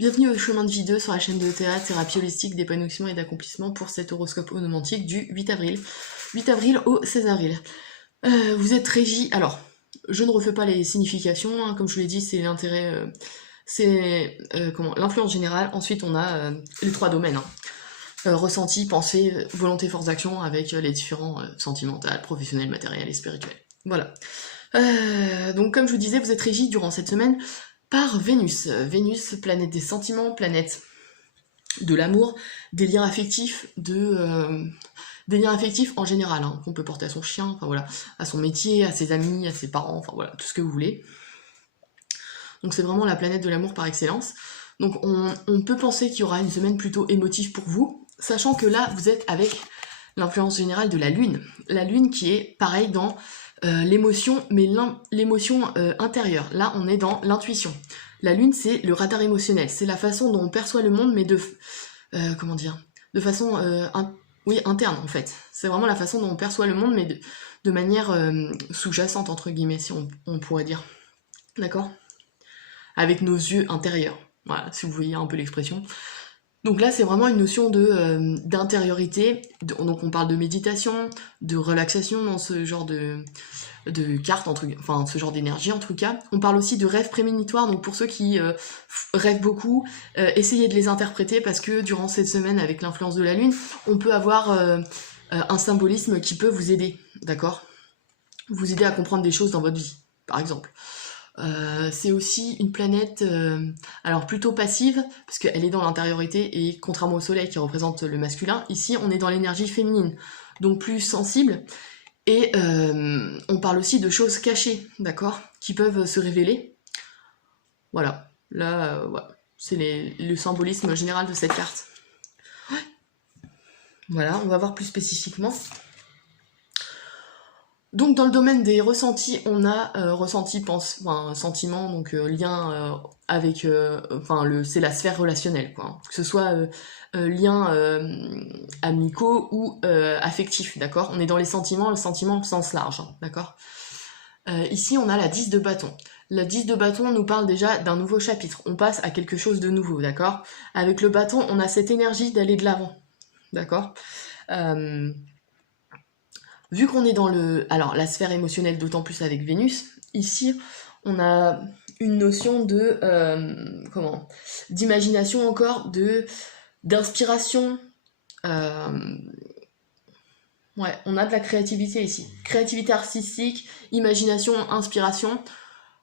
Bienvenue au chemin de vie 2 sur la chaîne de théâtre, thérapie holistique, d'épanouissement et d'accomplissement pour cet horoscope onomantique du 8 avril. 8 avril au 16 avril. Vous êtes régi. Alors, je ne refais pas les significations, hein, comme je vous l'ai dit, c'est l'intérêt. L'influence générale. Ensuite, on a les trois domaines. Ressenti, pensée, volonté, force d'action, avec les différents sentimental, professionnels, matériels et spirituels. Voilà. Donc, comme je vous disais, vous êtes régi durant cette semaine par Vénus. Vénus, planète des sentiments, planète de l'amour, des liens affectifs, des liens affectifs en général, hein, qu'on peut porter à son chien, enfin voilà, à son métier, à ses amis, à ses parents, enfin voilà, tout ce que vous voulez. Donc c'est vraiment la planète de l'amour par excellence. Donc on peut penser qu'il y aura une semaine plutôt émotive pour vous, sachant que là, vous êtes avec l'influence générale de la Lune. La Lune qui est pareil dans l'émotion, mais l'émotion intérieure. Là, on est dans l'intuition. La Lune, c'est le radar émotionnel. C'est la façon dont on perçoit le monde, mais de façon interne, en fait. C'est vraiment la façon dont on perçoit le monde, mais de manière sous-jacente, entre guillemets, si on pourrait dire. D'accord ? Avec nos yeux intérieurs. Voilà, si vous voyez un peu l'expression. Donc là, c'est vraiment une notion d'intériorité. Donc on parle de méditation, de relaxation dans ce genre de carte, enfin ce genre d'énergie en tout cas. On parle aussi de rêves prémonitoires, donc pour ceux qui rêvent beaucoup, essayez de les interpréter parce que durant cette semaine, avec l'influence de la Lune, on peut avoir un symbolisme qui peut vous aider, d'accord ? Vous aider à comprendre des choses dans votre vie, par exemple. C'est aussi une planète alors plutôt passive parce qu'elle est dans l'intériorité et contrairement au soleil qui représente le masculin, ici on est dans l'énergie féminine, donc plus sensible et on parle aussi de choses cachées, d'accord, qui peuvent se révéler. Voilà, là voilà. C'est le symbolisme général de cette carte. Voilà, on va voir plus spécifiquement. Donc dans le domaine des ressentis, on a sentiment, donc lien avec, c'est la sphère relationnelle, quoi. Que ce soit liens amicaux ou affectifs, d'accord ? On est dans les sentiments, le sentiment au sens large, hein, d'accord ? Ici, on a la 10 de bâton. La 10 de bâton nous parle déjà d'un nouveau chapitre. On passe à quelque chose de nouveau, d'accord ? Avec le bâton, on a cette énergie d'aller de l'avant, d'accord ? Vu qu'on est dans la sphère émotionnelle, d'autant plus avec Vénus, ici, on a une notion d'imagination encore, d'inspiration. Ouais, on a de la créativité ici. Créativité artistique, imagination, inspiration.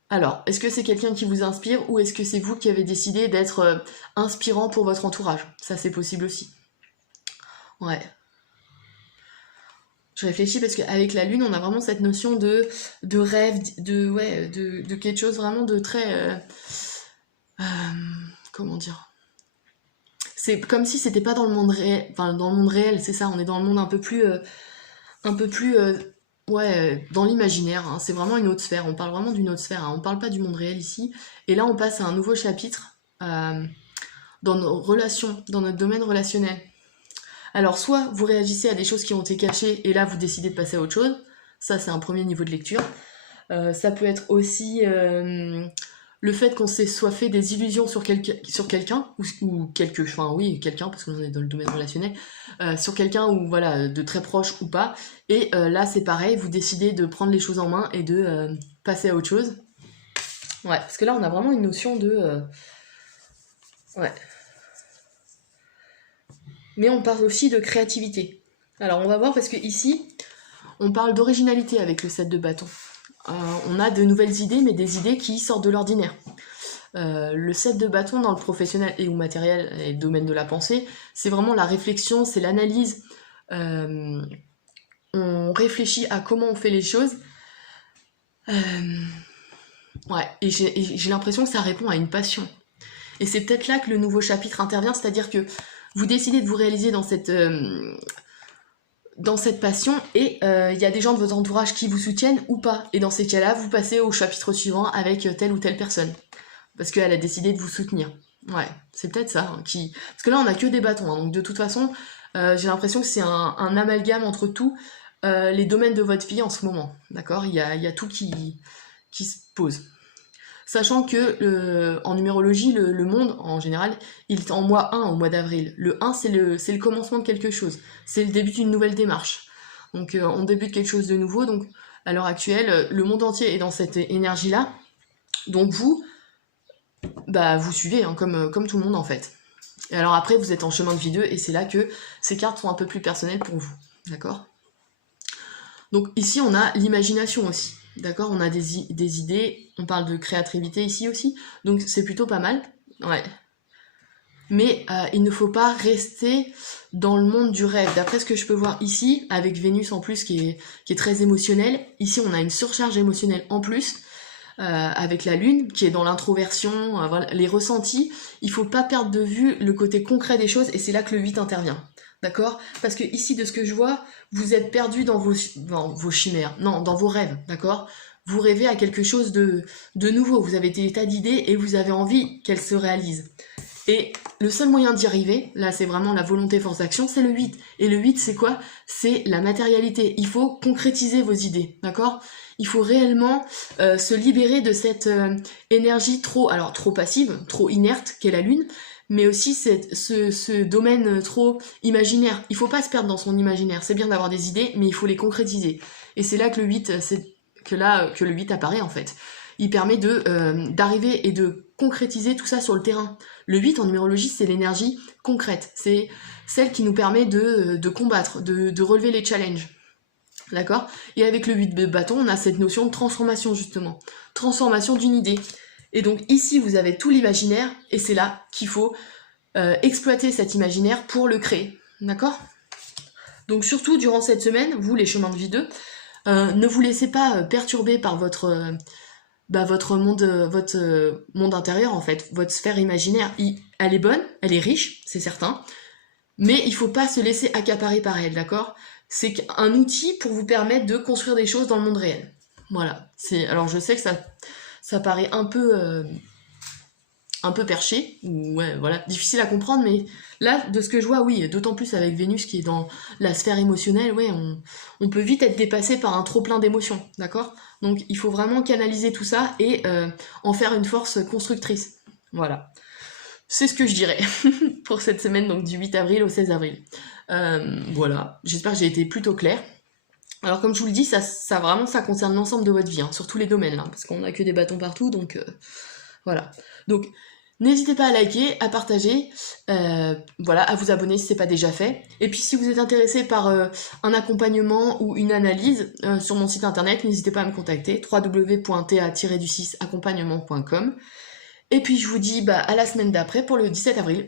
Alors, est-ce que c'est quelqu'un qui vous inspire ou est-ce que c'est vous qui avez décidé d'être inspirant pour votre entourage ? Ça, c'est possible aussi. Ouais. Je réfléchis parce qu'avec la Lune, on a vraiment cette notion de rêve, de quelque chose vraiment de très... comment dire ? C'est comme si c'était pas dans le monde réel, enfin dans le monde réel, c'est ça, on est dans le monde un peu plus... dans l'imaginaire, hein. C'est vraiment une autre sphère, on parle vraiment d'une autre sphère, hein. On parle pas du monde réel ici. Et là, on passe à un nouveau chapitre dans nos relations, dans notre domaine relationnel. Alors, soit vous réagissez à des choses qui ont été cachées et là, vous décidez de passer à autre chose. Ça, c'est un premier niveau de lecture. Ça peut être aussi le fait qu'on s'est soit fait des illusions sur quelqu'un, quelqu'un, parce qu'on est dans le domaine relationnel, sur quelqu'un ou voilà, de très proche ou pas. Et là, c'est pareil, vous décidez de prendre les choses en main et de passer à autre chose. Ouais, parce que là, on a vraiment une notion de... ouais. Mais on parle aussi de créativité. Alors on va voir parce que ici, on parle d'originalité avec le 7 de bâton. On a de nouvelles idées, mais des idées qui sortent de l'ordinaire. Le 7 de bâton dans le professionnel et ou matériel et le domaine de la pensée, c'est vraiment la réflexion, c'est l'analyse. On réfléchit à comment on fait les choses. Ouais, et j'ai l'impression que ça répond à une passion. Et c'est peut-être là que le nouveau chapitre intervient, c'est-à-dire que vous décidez de vous réaliser dans cette passion et il y a des gens de votre entourage qui vous soutiennent ou pas. Et dans ces cas-là, vous passez au chapitre suivant avec telle ou telle personne. Parce qu'elle a décidé de vous soutenir. Ouais, c'est peut-être ça. Hein, parce que là, on a que des bâtons. Hein, donc de toute façon, j'ai l'impression que c'est un amalgame entre tous les domaines de votre vie en ce moment. D'accord ? Il y a tout qui se pose. Sachant que en numérologie, le monde, en général, il est en mois 1 au mois d'avril. Le 1, c'est le commencement de quelque chose. C'est le début d'une nouvelle démarche. Donc on débute quelque chose de nouveau. Donc à l'heure actuelle, le monde entier est dans cette énergie-là. Donc vous suivez hein, comme tout le monde en fait. Et alors après, vous êtes en chemin de vie 2 et c'est là que ces cartes sont un peu plus personnelles pour vous. D'accord ? Donc ici, on a l'imagination aussi. D'accord ? On a des idées, on parle de créativité ici aussi, donc c'est plutôt pas mal. Ouais. Mais il ne faut pas rester dans le monde du rêve. D'après ce que je peux voir ici, avec Vénus en plus qui est très émotionnelle, ici on a une surcharge émotionnelle en plus, avec la Lune qui est dans l'introversion, voilà, les ressentis. Il faut pas perdre de vue le côté concret des choses et c'est là que le 8 intervient. D'accord ? Parce que ici, de ce que je vois, vous êtes perdu dans vos chimères, non, dans vos rêves, d'accord ? Vous rêvez à quelque chose de nouveau, vous avez des tas d'idées et vous avez envie qu'elles se réalisent. Et le seul moyen d'y arriver, là c'est vraiment la volonté force d'action, c'est le 8. Et le 8 c'est quoi ? C'est la matérialité. Il faut concrétiser vos idées, d'accord ? Il faut réellement se libérer de cette énergie trop passive, trop inerte qu'est la Lune, mais aussi ce domaine trop imaginaire. Il faut pas se perdre dans son imaginaire. C'est bien d'avoir des idées, mais il faut les concrétiser. Et c'est là que le 8, que le 8 apparaît en fait. Il permet d'arriver et de concrétiser tout ça sur le terrain. Le 8 en numérologie, c'est l'énergie concrète. C'est celle qui nous permet de combattre, de relever les challenges. D'accord ? Et avec le 8 de bâton, on a cette notion de transformation justement. Transformation d'une idée. Et donc ici, vous avez tout l'imaginaire, et c'est là qu'il faut exploiter cet imaginaire pour le créer. D'accord ? Donc surtout, durant cette semaine, vous, les chemins de vie 2, ne vous laissez pas perturber par votre monde intérieur, en fait. Votre sphère imaginaire, elle est bonne, elle est riche, c'est certain, mais il faut pas se laisser accaparer par elle, d'accord ? C'est un outil pour vous permettre de construire des choses dans le monde réel. Voilà. Alors je sais que ça paraît un peu perché, ou ouais, voilà, difficile à comprendre, mais là, de ce que je vois, oui, d'autant plus avec Vénus qui est dans la sphère émotionnelle, ouais, on peut vite être dépassé par un trop plein d'émotions, d'accord ? Donc il faut vraiment canaliser tout ça et en faire une force constructrice. Voilà. C'est ce que je dirais pour cette semaine, donc du 8 avril au 16 avril. Voilà, j'espère que j'ai été plutôt claire. Alors comme je vous le dis, ça concerne l'ensemble de votre vie, hein, sur tous les domaines, là, parce qu'on n'a que des bâtons partout, donc voilà. Donc n'hésitez pas à liker, à partager, voilà, à vous abonner si c'est pas déjà fait. Et puis si vous êtes intéressé par un accompagnement ou une analyse sur mon site internet, n'hésitez pas à me contacter, www.ta-accompagnement.com. Et puis je vous dis à la semaine d'après pour le 17 avril.